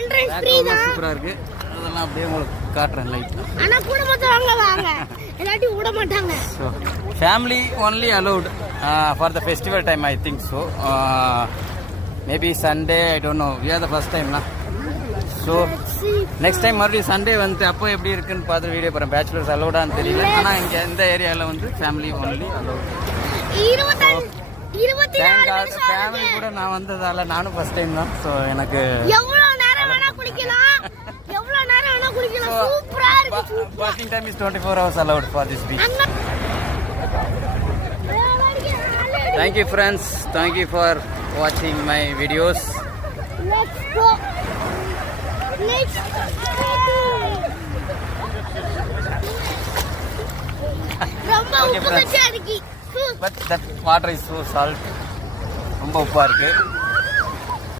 Entrance free தான். சூப்பரா இருக்கு. அதெல்லாம் அப்படியே உங்களுக்கு காட்டுறேன் லைட். ஆனா கூட மொத்தம் வாங்க எல்லாட்டி விட மாட்டாங்க. So family only allowed for the festival time I think so. Maybe Sunday I don't know. We are the first time na. So next time மறுபடியும் சண்டே வந்து அப்போ எப்படி இருக்குன்னு பார்த்து வீடியோ போகிறேன். பேச்சுலர்ஸ் அலோடான்னு தெரியல. ஆனால் இங்கே இந்த ஏரியாவில் வந்து ஃபேமிலி ஒன்லி அலோட். ஃபேமிலி கூட நான் வந்ததால நானும் ஃபர்ஸ்ட் டைம் தான். ஸோ எனக்கு எவ்வளோ நேரம் வேணா குளிக்கலாம், எவ்வளோ நேரம் வேணா குளிக்கலாம். சூப்பரா இருக்கு. Parking time is 24 hours allowed for this beach. Thank you friends. Thank you for watching my videos. Let's go. Okay, friends. But that water is so salt. ரொம்ப உப்பா இருக்கு.